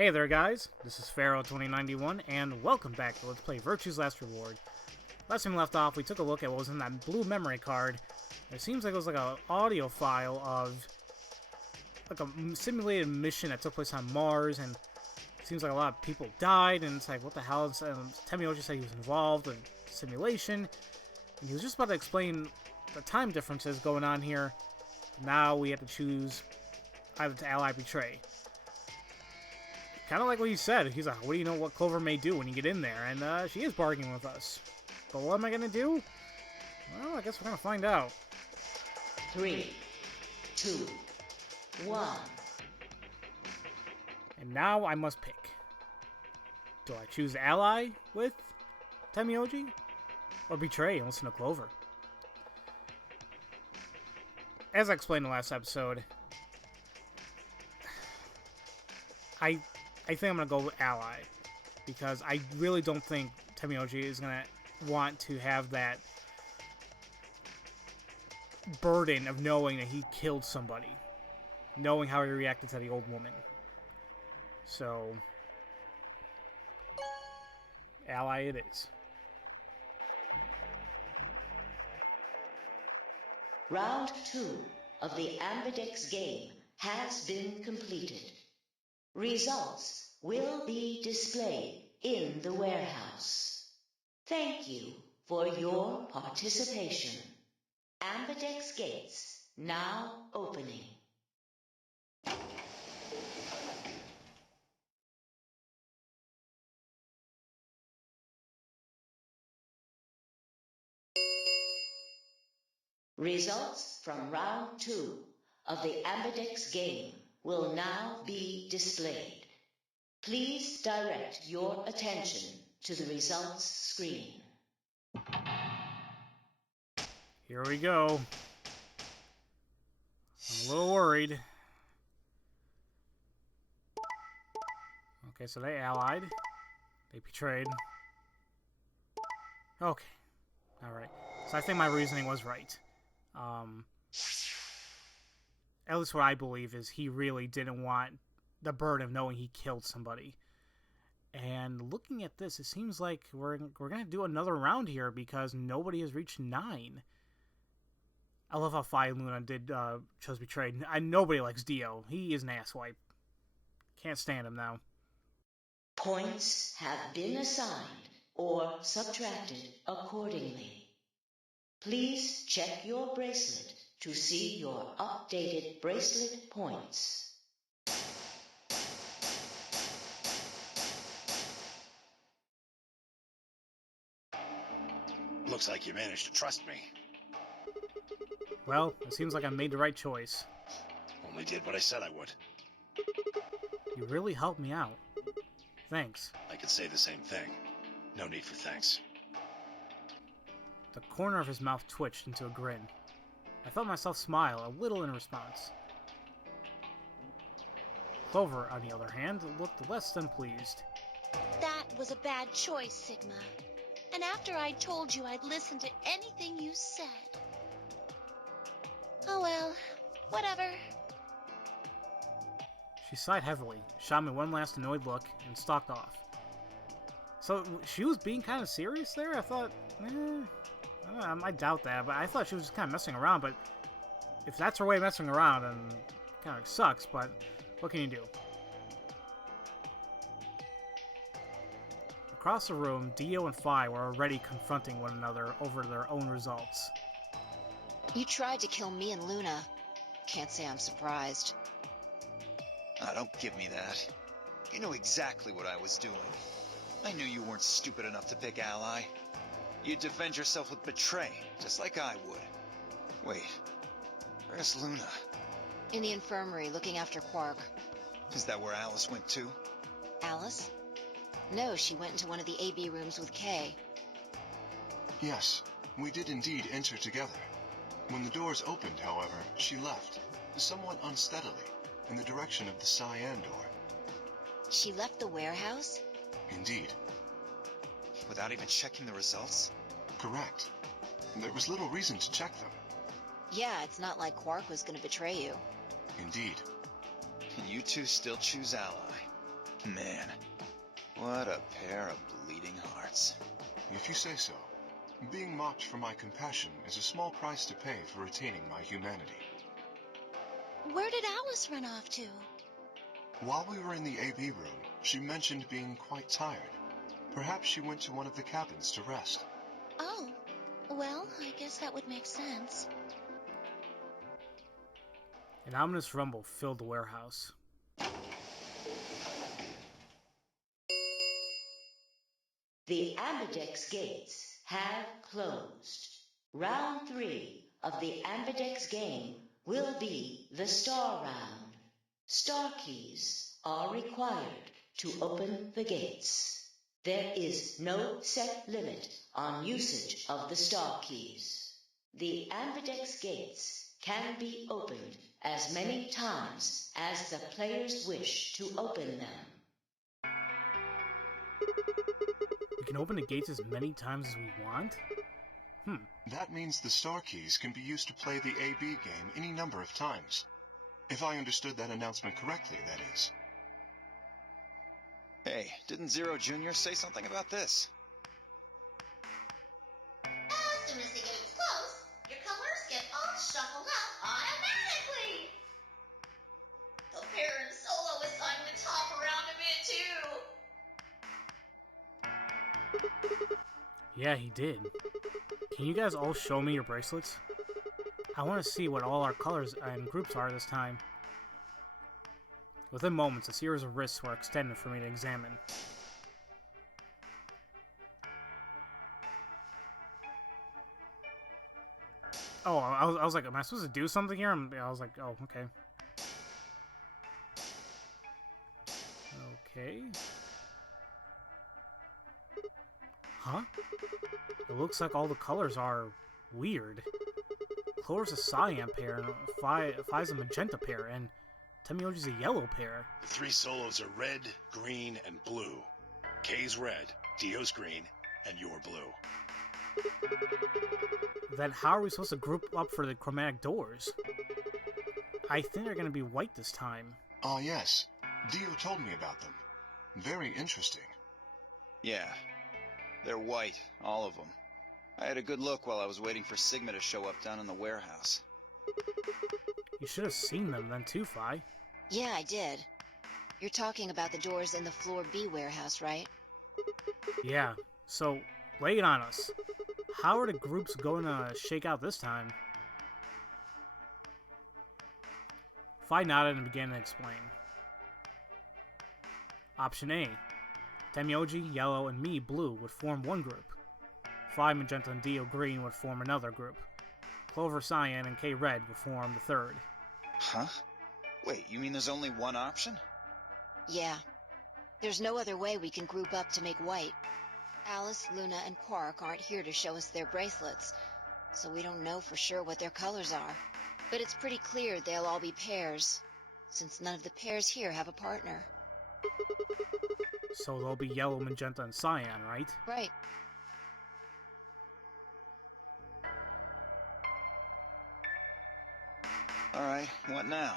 Hey there guys, this is Pharaoh2091, and welcome back to Let's Play Virtue's Last Reward. Last time we left off, we took a look at what was in that blue memory card. It seems like it was like an audio file of like a simulated mission that took place on Mars, and it seems like a lot of people died, and it's like, what the hell? Tenmyouji said he was involved in simulation, and he was just about to explain the time differences going on here. Now we have to choose either to ally or betray. Kind of like what he said. He's like, what do you know what Clover may do when you get in there? And she is bargaining with us. But what am I going to do? Well, I guess we're going to find out. 3, 2, 1. And now I must pick. Do I choose ally with Tenmyouji? Or betray and listen to Clover? As I explained in the last episode, I think I'm going to go with ally, because I really don't think Tenmyouji is going to want to have that burden of knowing that he killed somebody, knowing how he reacted to the old woman. So, ally it is. Round 2 of the Ambidex game has been completed. Results will be displayed in the warehouse. Thank you for your participation. Ambidex gates now opening. Results from round 2 of the Ambidex game will now be displayed. Please direct your attention to the results screen. Here we go. I'm a little worried. Okay, so they allied. They betrayed. Okay. Alright. So I think my reasoning was right. At least what I believe is he really didn't want the burden of knowing he killed somebody. And looking at this, it seems like we're going to do another round here because nobody has reached 9. I love how Fi and Luna chose betray. Nobody likes Dio. He is an asswipe. Can't stand him now. Points have been assigned or subtracted accordingly. Please check your bracelet to see your updated bracelet points. Looks like you managed to trust me. Well, it seems like I made the right choice. Only did what I said I would. You really helped me out. Thanks. I could say the same thing. No need for thanks. The corner of his mouth twitched into a grin. I felt myself smile a little in response. Clover, on the other hand, looked less than pleased. That was a bad choice, Sigma. And after I told you I'd listen to anything you said. Oh well, whatever. She sighed heavily, shot me one last annoyed look, and stalked off. So, she was being kind of serious there? I thought, I doubt that, but I thought she was just kind of messing around, but if that's her way of messing around, then it kind of sucks, but what can you do? Across the room, Dio and Fi were already confronting one another over their own results. You tried to kill me and Luna. Can't say I'm surprised. Don't give me that. You know exactly what I was doing. I knew you weren't stupid enough to pick ally. You'd defend yourself with betray, just like I would. Wait, where's Luna? In the infirmary, looking after Quark. Is that where Alice went too? Alice? No, she went into one of the AB rooms with Kay. Yes, we did indeed enter together. When the doors opened, however, she left, somewhat unsteadily, in the direction of the cyan door. She left the warehouse? Indeed. Without even checking the results? Correct. There was little reason to check them. Yeah, it's not like Quark was going to betray you. Indeed. And you two still choose ally. Man, what a pair of bleeding hearts. If you say so. Being mocked for my compassion is a small price to pay for retaining my humanity. Where did Alice run off to? While we were in the AV room, she mentioned being quite tired. Perhaps she went to one of the cabins to rest. Oh, well, I guess that would make sense. An ominous rumble filled the warehouse. The Ambidex gates have closed. Round 3 of the Ambidex game will be the Star Round. Star keys are required to open the gates. There is no set limit on usage of the Star keys. The Ambidex gates can be opened as many times as the players wish to open them. We can open the gates as many times as we want? That means the star keys can be used to play the AB game any number of times. If I understood that announcement correctly, that is. Hey, didn't Zero Jr. say something about this? As soon as the gates close, your colors get all shuffled up automatically. The parent soloist time to hop around a bit too. Yeah, he did. Can you guys all show me your bracelets? I want to see what all our colors and groups are this time. Within moments, a series of wrists were extended for me to examine. Oh, I was like, am I supposed to do something here? I was like, oh, okay. Okay. Huh? It looks like all the colors are weird. Clover's a cyan pair, and Phi's a magenta pair, and Tenmyouji's a yellow pair. The 3 solos are red, green, and blue. K's red, Dio's green, and you're blue. Then how are we supposed to group up for the chromatic doors? I think they're going to be white this time. Ah, yes. Dio told me about them. Very interesting. Yeah, they're white, all of them. I had a good look while I was waiting for Sigma to show up down in the warehouse. You should have seen them then too, Phi. Yeah, I did. You're talking about the doors in the Floor B warehouse, right? Yeah, so lay it on us. How are the groups going to shake out this time? Phi nodded and began to explain. Option A. Tenmyouji, yellow, and me, blue, would form one group. Phi, magenta, and Dio, green, would form another group. Clover, cyan, and K, red, would form the third. Huh? Wait, you mean there's only one option? Yeah. There's no other way we can group up to make white. Alice, Luna, and Quark aren't here to show us their bracelets, so we don't know for sure what their colors are. But it's pretty clear they'll all be pairs, since none of the pairs here have a partner. So they'll be yellow, magenta, and cyan, right? Right. Alright, what now?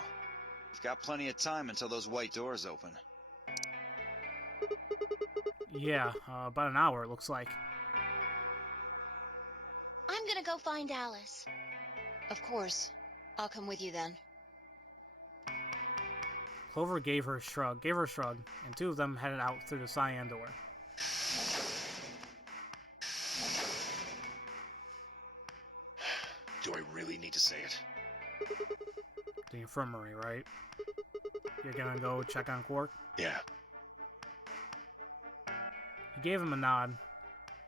We've got plenty of time until those white doors open. Yeah, about an hour, it looks like. I'm gonna go find Alice. Of course. I'll come with you then. Clover gave her a shrug, and two of them headed out through the cyan door. Do I really need to say it? The infirmary, right? You're gonna go check on Quark? Yeah. He gave him a nod.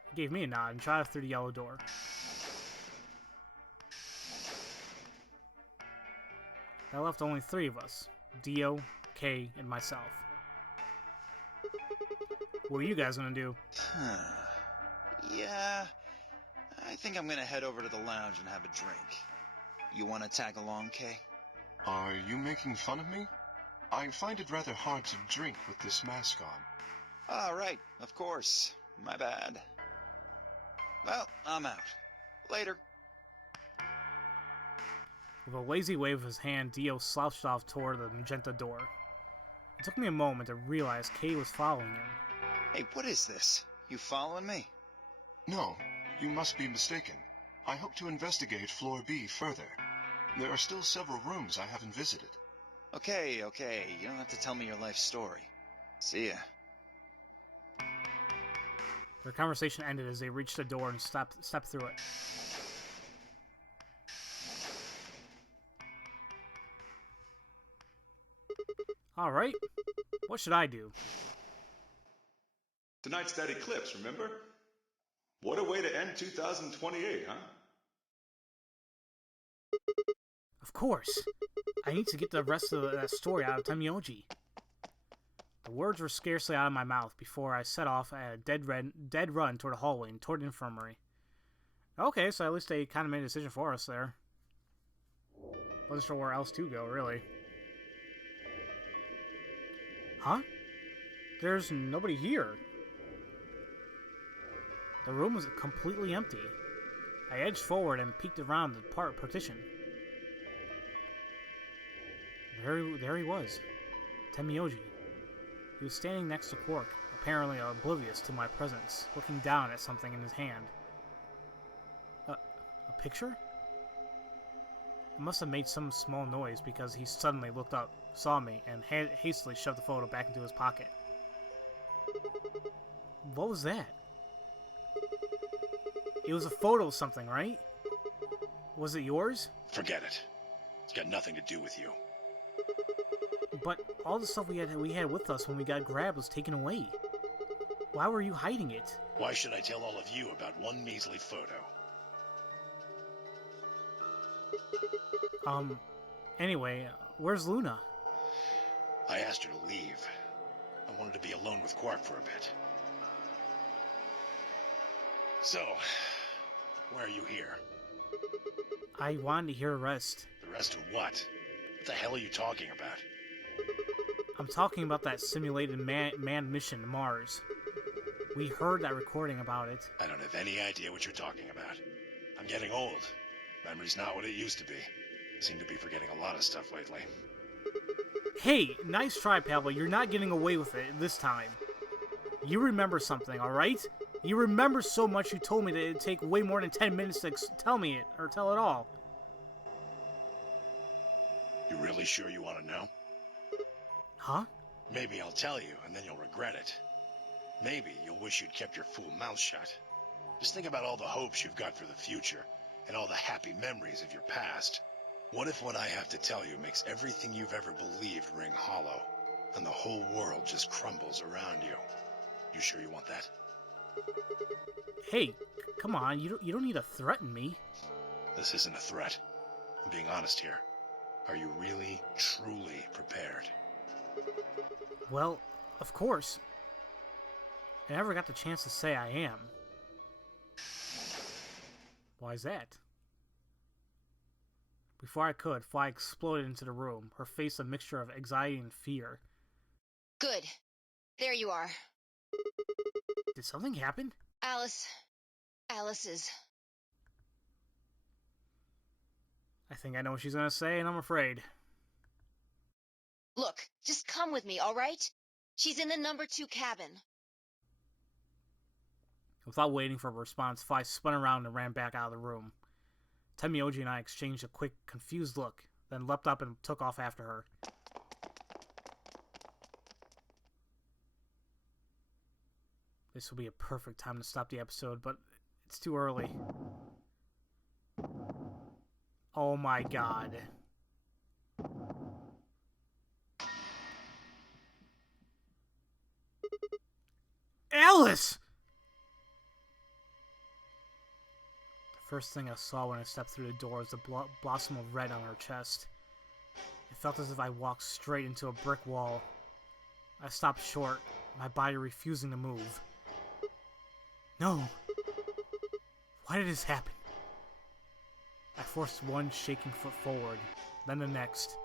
He gave me a nod and trotted through the yellow door. That left only 3 of us. Dio, Kay, and myself. What are you guys gonna do? Yeah, I think I'm gonna head over to the lounge and have a drink. You wanna tag along, Kay? Are you making fun of me? I find it rather hard to drink with this mask on. All right, of course. My bad. Well, I'm out. Later. With a lazy wave of his hand, Dio slouched off toward the magenta door. It took me a moment to realize Kay was following him. Hey, what is this? You following me? No, you must be mistaken. I hope to investigate Floor B further. There are still several rooms I haven't visited. Okay, you don't have to tell me your life story. See ya. Their conversation ended as they reached the door and stepped through it. Alright, what should I do? Tonight's that eclipse, remember? What a way to end 2028, huh? Of course! I need to get the rest of that story out of Tenmyouji. The words were scarcely out of my mouth before I set off at a dead run toward the hallway and toward the infirmary. Okay, so at least they kind of made a decision for us there. Wasn't sure where else to go, really. Huh? There's nobody here. The room was completely empty. I edged forward and peeked around the partition. There he was. Tenmyouji. He was standing next to Quark, apparently oblivious to my presence, looking down at something in his hand. A picture? I must have made some small noise because he suddenly looked up, saw me, and hastily shoved the photo back into his pocket. What was that? It was a photo of something, right? Was it yours? Forget it. It's got nothing to do with you. But all the stuff we had with us when we got grabbed was taken away. Why were you hiding it? Why should I tell all of you about one measly photo? Anyway, where's Luna? I asked her to leave. I wanted to be alone with Quark for a bit. So, why are you here? I wanted to hear the rest. The rest of what? What the hell are you talking about? I'm talking about that simulated manned mission to Mars. We heard that recording about it. I don't have any idea what you're talking about. I'm getting old. Memory's not what it used to be. Seem to be forgetting a lot of stuff lately. Hey, nice try, pal, but you're not getting away with it this time. You remember something, alright? You remember so much you told me that it'd take way more than 10 minutes to tell me it, or tell it all. You really sure you want to know? Huh? Maybe I'll tell you, and then you'll regret it. Maybe you'll wish you'd kept your fool mouth shut. Just think about all the hopes you've got for the future, and all the happy memories of your past. What if what I have to tell you makes everything you've ever believed ring hollow, and the whole world just crumbles around you? You sure you want that? Hey, come on, you don't need to threaten me. This isn't a threat. I'm being honest here. Are you really, truly prepared? Well, of course. I never got the chance to say I am. Why's that? Before I could, Fly exploded into the room, her face a mixture of anxiety and fear. Good. There you are. Did something happen? Alice is... I think I know what she's gonna say, and I'm afraid. Look, just come with me, all right? She's in the number 2 cabin. Without waiting for a response, Fly spun around and ran back out of the room. Tenmyouji and I exchanged a quick, confused look, then leapt up and took off after her. This will be a perfect time to stop the episode, but it's too early. Oh my god. Alice! The first thing I saw when I stepped through the door was the blossom of red on her chest. It felt as if I walked straight into a brick wall. I stopped short, my body refusing to move. No! Why did this happen? I forced one shaking foot forward, then the next.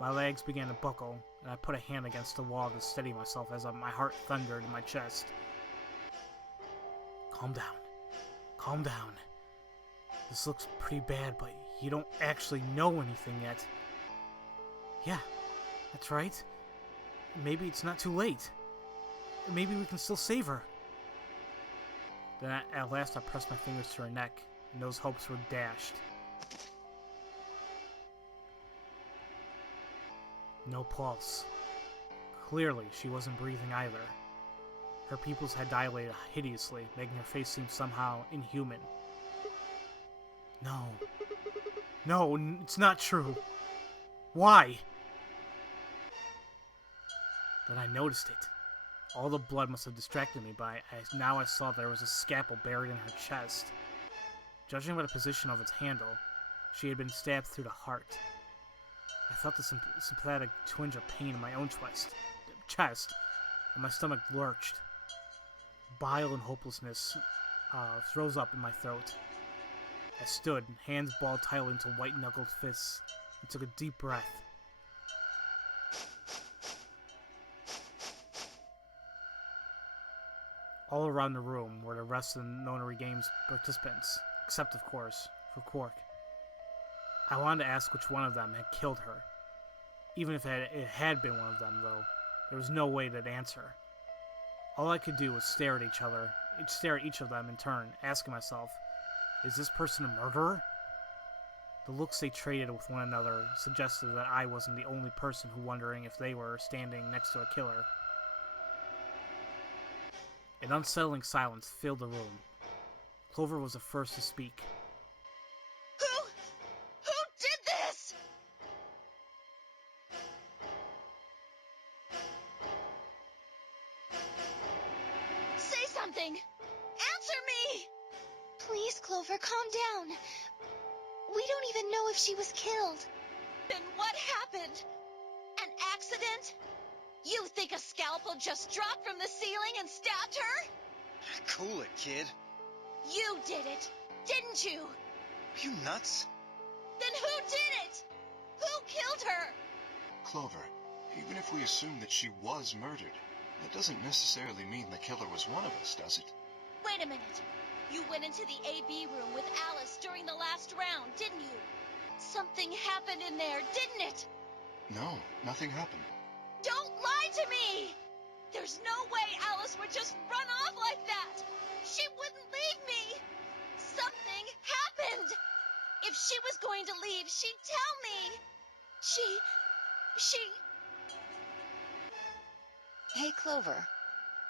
My legs began to buckle, and I put a hand against the wall to steady myself as my heart thundered in my chest. Calm down. Calm down. This looks pretty bad, but you don't actually know anything yet. Yeah, that's right. Maybe it's not too late. Maybe we can still save her. Then at last I pressed my fingers to her neck, and those hopes were dashed. No pulse. Clearly, she wasn't breathing either. Her pupils had dilated hideously, making her face seem somehow inhuman. No. No, it's not true. Why? Then I noticed it. All the blood must have distracted me, but now I saw there was a scalpel buried in her chest. Judging by the position of its handle, she had been stabbed through the heart. I felt the sympathetic twinge of pain in my own chest, and my stomach lurched. Bile and hopelessness rose up in my throat. I stood, hands balled tightly into white-knuckled fists, and took a deep breath. All around the room were the rest of the Nonary Games participants, except, of course, for Quark. I wanted to ask which one of them had killed her. Even if it had been one of them, though, there was no way to answer. All I could do was stare at each of them in turn, asking myself, is this person a murderer? The looks they traded with one another suggested that I wasn't the only person who wondering if they were standing next to a killer. An unsettling silence filled the room. Clover was the first to speak. Who did this? Say something! Answer me! Please, Clover, calm down. We don't even know if she was killed. Then what happened? An accident? You think a scalpel just dropped from the ceiling and stabbed her? Cool it, kid. You did it, didn't you? Are you nuts? Then who did it? Who killed her? Clover, even if we assume that she was murdered, that doesn't necessarily mean the killer was one of us, does it? Wait a minute. You went into the AB room with Alice during the last round, didn't you? Something happened in there, didn't it? No, nothing happened. Don't lie to me! There's no way Alice would just run off like that! She wouldn't leave me! Something happened! If she was going to leave, she'd tell me! She... Hey, Clover,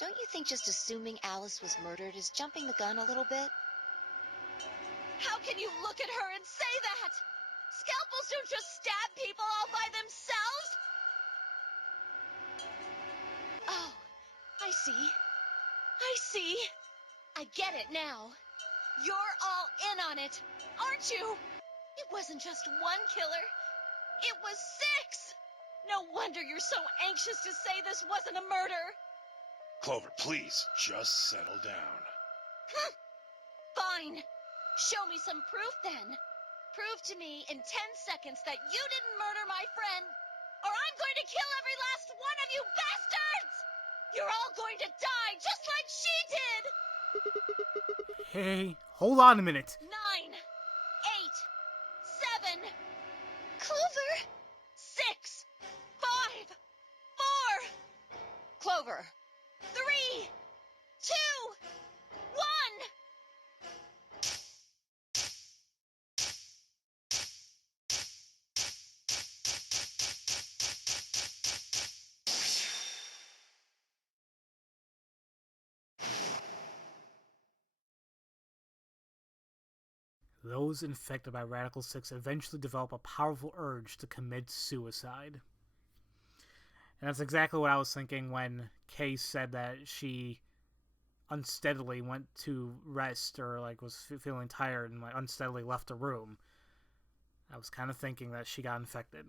don't you think just assuming Alice was murdered is jumping the gun a little bit? How can you look at her and say that? Scalpels don't just stab people all by themselves! Oh, I see. I get it now. You're all in on it, aren't you? It wasn't just one killer. It was 6! No wonder you're so anxious to say this wasn't a murder. Clover, please, just settle down. Fine. Show me some proof then. Prove to me in 10 seconds that you didn't murder my friend, or I'm going to kill every last one of you bastards! You're all going to die just like she did! Hey, hold on a minute. 9, 8, 7, Clover! 6, 5, 4, Clover! 3, 2, 1! Those infected by Radical 6 eventually develop a powerful urge to commit suicide. And that's exactly what I was thinking when Kay said that she unsteadily went to rest, or was feeling tired and unsteadily left the room. I was kind of thinking that she got infected.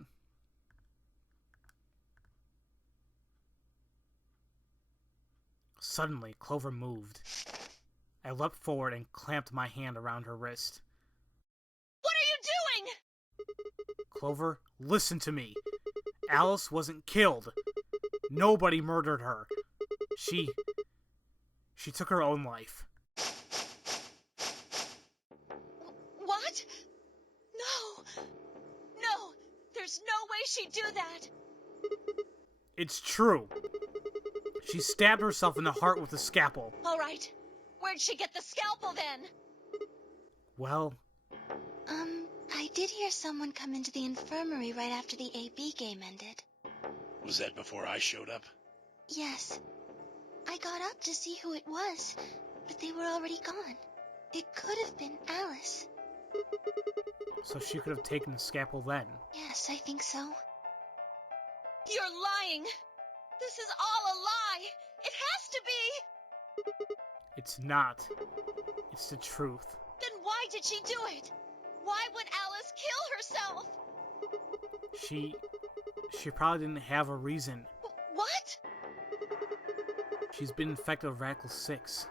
Suddenly, Clover moved. I leapt forward and clamped my hand around her wrist. What are you doing? Clover, listen to me. Alice wasn't killed. Nobody murdered her. She took her own life. What? No, there's no way she'd do that. It's true. She stabbed herself in the heart with a scalpel. All right. Where'd she get the scalpel then? Well, I did hear someone come into the infirmary right after the AB game ended. Was that before I showed up? Yes. I got up to see who it was, but they were already gone. It could have been Alice. so she could have taken the scalpel then. Yes, I think so. You're lying. This is all a lie. It has to be. It's not. It's the truth. Then why did she do it? Why would Alice kill herself? She probably didn't have a reason. What? She's been infected with Radical 6.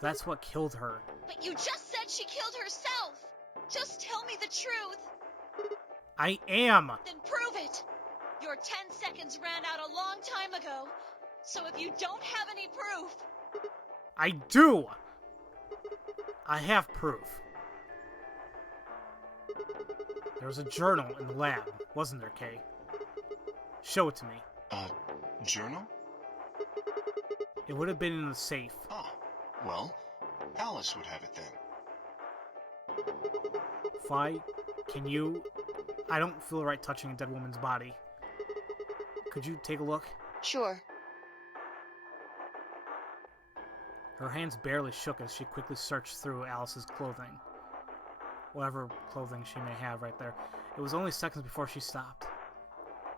That's what killed her. But you just said she killed herself. Just tell me the truth. I am! Then prove it. Your 10 seconds ran out a long time ago. So if you don't have any proof... I do! I have proof. There was a journal in the lab, wasn't there, Kay? Show it to me. Journal? It would have been in the safe. Ah, well, Alice would have it then. Fi, can you... I don't feel right touching a dead woman's body. Could you take a look? Sure. Her hands barely shook as she quickly searched through Alice's clothing. Whatever clothing she may have right there. It was only seconds before she stopped.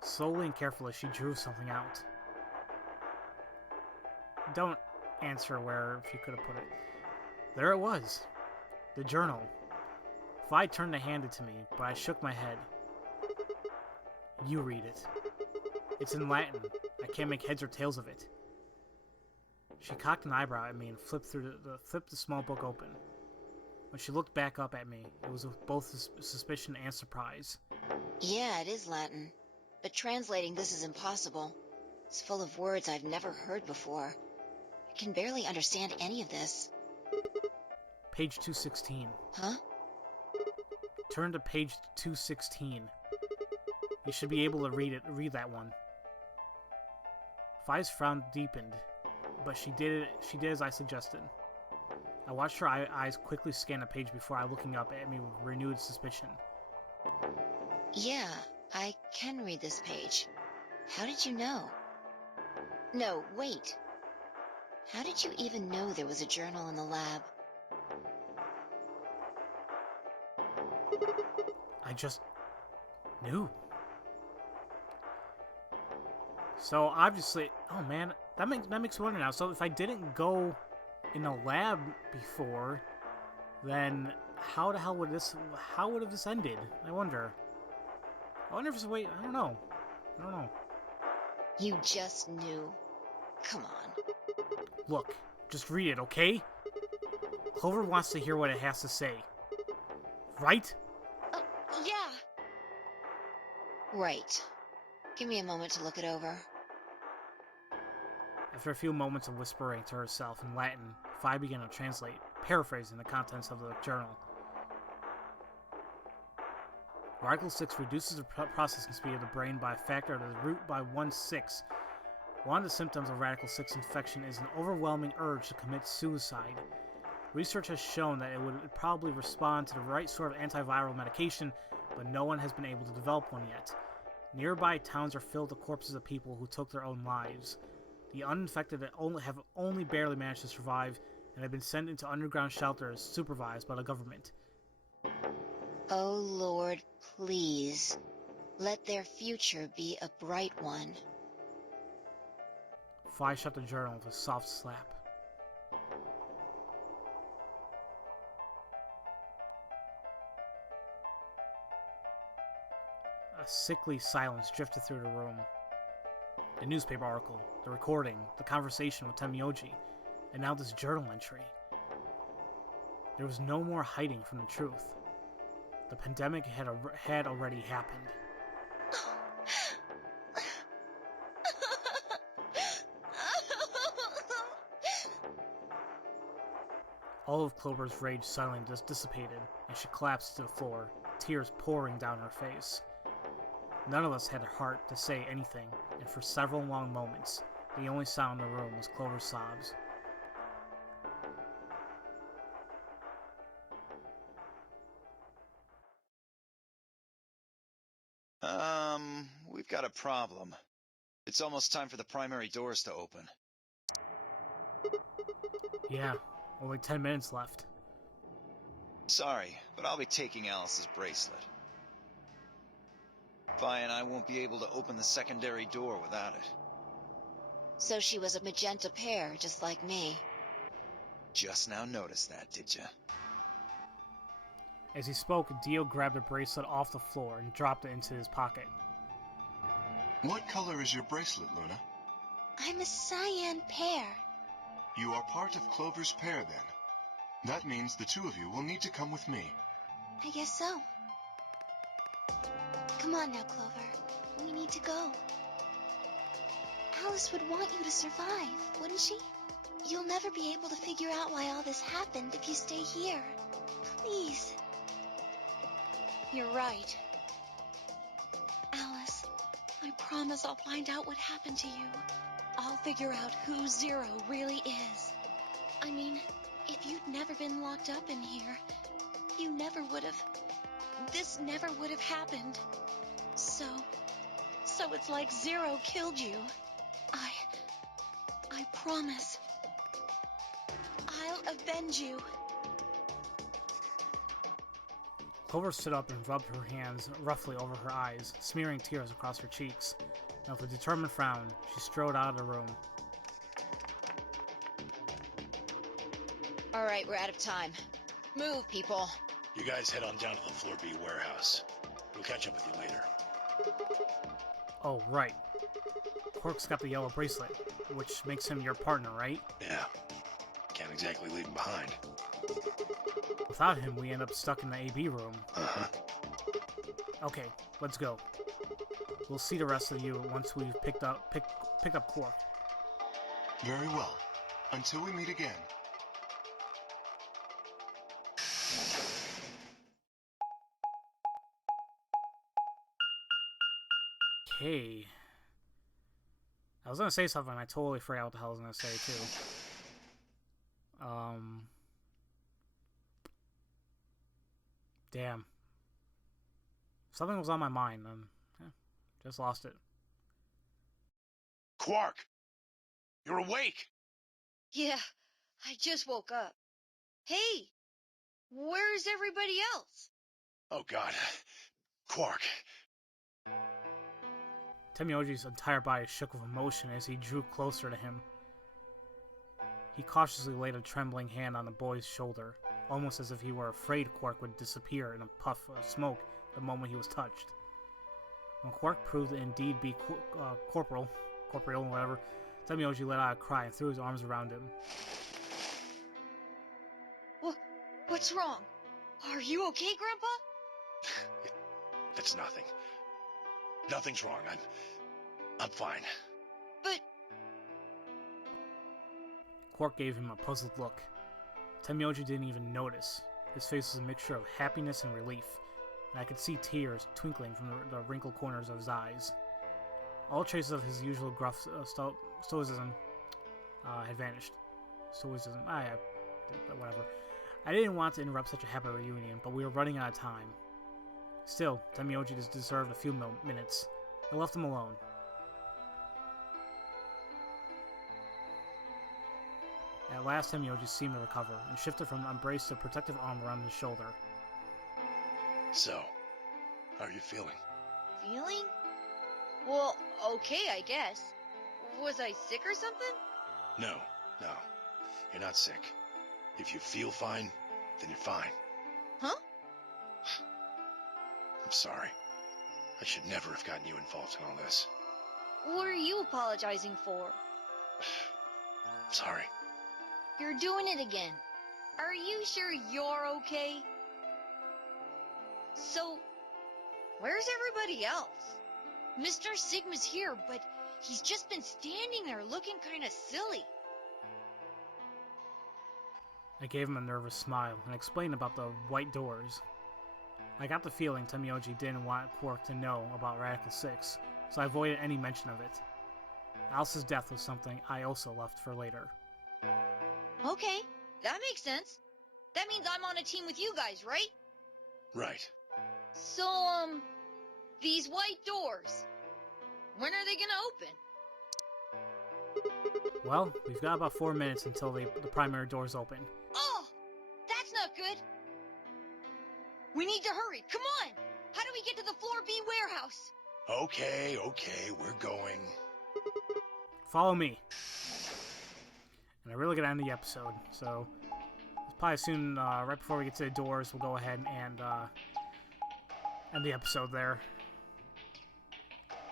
Slowly and carefully, she drew something out. Don't answer where she could have put it. There it was. The journal. Fi turned to hand it to me, but I shook my head. You read it. It's in Latin. I can't make heads or tails of it. She cocked an eyebrow at me and flipped the small book open. When she looked back up at me, it was with both suspicion and surprise. Yeah, it is Latin. But translating this is impossible. It's full of words I've never heard before. I can barely understand any of this. Page 216. Huh? Turn to page 216. You should be able to read that one. Fi's frown deepened, but she did as I suggested. I watched her eyes quickly scan a page before looking up at me with renewed suspicion. Yeah, I can read this page. How did you know? No, wait. How did you even know there was a journal in the lab? I just knew. So obviously, oh man, that makes me wonder now. So if I didn't go in the lab before, then how the hell would this have this ended? I wonder if it's a way. I don't know. You just knew. Come on. Look, just read it, okay? Clover wants to hear what it has to say. Right? Yeah. Right. Give me a moment to look it over. After a few moments of whispering to herself in Latin, Fi began to translate, paraphrasing the contents of the journal. Radical 6 reduces the processing speed of the brain by a factor of the root by 1/6. One of the symptoms of Radical 6 infection is an overwhelming urge to commit suicide. Research has shown that it would probably respond to the right sort of antiviral medication, but no one has been able to develop one yet. Nearby towns are filled with corpses of people who took their own lives. The uninfected have only barely managed to survive and have been sent into underground shelters supervised by the government. Oh Lord, please. Let their future be a bright one. Fi shut the journal with a soft slap. A sickly silence drifted through the room. The newspaper article, the recording, the conversation with Tenmyouji, and now this journal entry. There was no more hiding from the truth. The pandemic had already happened. All of Clover's rage suddenly just dissipated, and she collapsed to the floor, tears pouring down her face. None of us had a heart to say anything, and for several long moments, the only sound in the room was Clover's sobs. We've got a problem. It's almost time for the primary doors to open. Yeah, only 10 minutes left. Sorry, but I'll be taking Alice's bracelet. Vi and I won't be able to open the secondary door without it. So she was a magenta pear, just like me. Just now noticed that, did ya? As he spoke, Dio grabbed the bracelet off the floor and dropped it into his pocket. What color is your bracelet, Luna? I'm a cyan pear. You are part of Clover's pair, then. That means the two of you will need to come with me. I guess so. Come on now, Clover. We need to go. Alice would want you to survive, wouldn't she? You'll never be able to figure out why all this happened if you stay here. Please. You're right. Alice, I promise I'll find out what happened to you. I'll figure out who Zero really is. I mean, if you'd never been locked up in here, you never would have... This never would have happened. So it's like Zero killed you. I promise. I'll avenge you. Clover stood up and rubbed her hands roughly over her eyes, smearing tears across her cheeks. And with a determined frown, she strode out of the room. All right, we're out of time. Move, people. You guys head on down to the Floor B warehouse. We'll catch up with you later. Oh, right. Quark's got the yellow bracelet, which makes him your partner, right? Yeah. Can't exactly leave him behind. Without him, we end up stuck in the AB room. Uh-huh. Okay, let's go. We'll see the rest of you once we've picked up Quark. Very well. Until we meet again. Okay. I was gonna say something, and I totally forgot what the hell I was gonna say, too. Damn. Something was on my mind, and just lost it. Quark! You're awake! Yeah, I just woke up. Hey, where's everybody else? Oh god. Quark. Tenmyouji's entire body shook with emotion as he drew closer to him. He cautiously laid a trembling hand on the boy's shoulder, almost as if he were afraid Quark would disappear in a puff of smoke the moment he was touched. When Quark proved to indeed be corporeal, whatever, Tenmyouji let out a cry and threw his arms around him. What's wrong? Are you okay, Grandpa? It's nothing. Nothing's wrong. I'm fine. But... Quark gave him a puzzled look. Tenmyouji didn't even notice. His face was a mixture of happiness and relief, and I could see tears twinkling from the wrinkled corners of his eyes. All traces of his usual gruff stoicism had vanished. Stoicism, whatever. I didn't want to interrupt such a happy reunion, but we were running out of time. Still, Tenmyouji just deserved a few minutes. I left him alone. At last, Tenmyouji seemed to recover, and shifted from an embrace to a protective arm around his shoulder. So, how are you feeling? Feeling? Well, okay, I guess. Was I sick or something? No. You're not sick. If you feel fine, then you're fine. Huh? I'm sorry. I should never have gotten you involved in all this. What are you apologizing for? Sorry. You're doing it again. Are you sure you're okay? So, where's everybody else? Mr. Sigma's here, but he's just been standing there looking kinda silly. I gave him a nervous smile and explained about the white doors. I got the feeling Tenmyouji didn't want Quark to know about Radical 6, so I avoided any mention of it. Alice's death was something I also left for later. Okay, that makes sense. That means I'm on a team with you guys, right? Right. So, these white doors, when are they gonna open? Well, we've got about 4 minutes until the primary doors open. Oh, that's not good. We need to hurry, come on! How do we get to the Floor B warehouse? Okay, we're going. Follow me. And I really gotta end the episode, so probably soon, right before we get to the doors, we'll go ahead and end the episode there.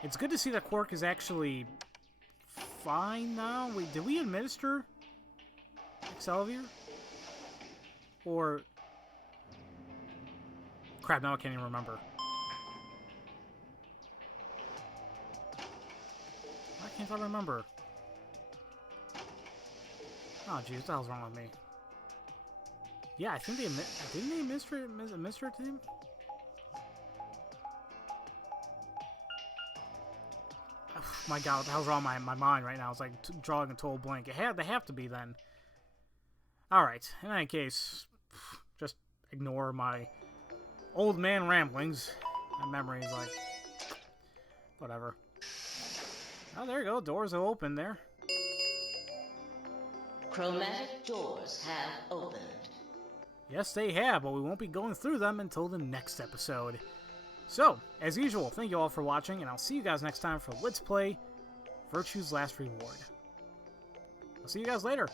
It's good to see that Quark is actually fine now. Did we administer Excelsior? Or... Crap, now I can't even remember. Why can't I remember? Oh, jeez, what the hell's wrong with me? Yeah, I think they didn't they administer it to him? Oh, my God, what the hell's wrong with my mind right now? It's like drawing a total blank. They have to be then. Alright, in any case, just ignore my old man ramblings. My memory is like... whatever. Oh, there you go. Doors are open there. Chromatic doors have opened. Yes, they have, but we won't be going through them until the next episode. So, as usual, thank you all for watching, and I'll see you guys next time for Let's Play Virtue's Last Reward. I'll see you guys later.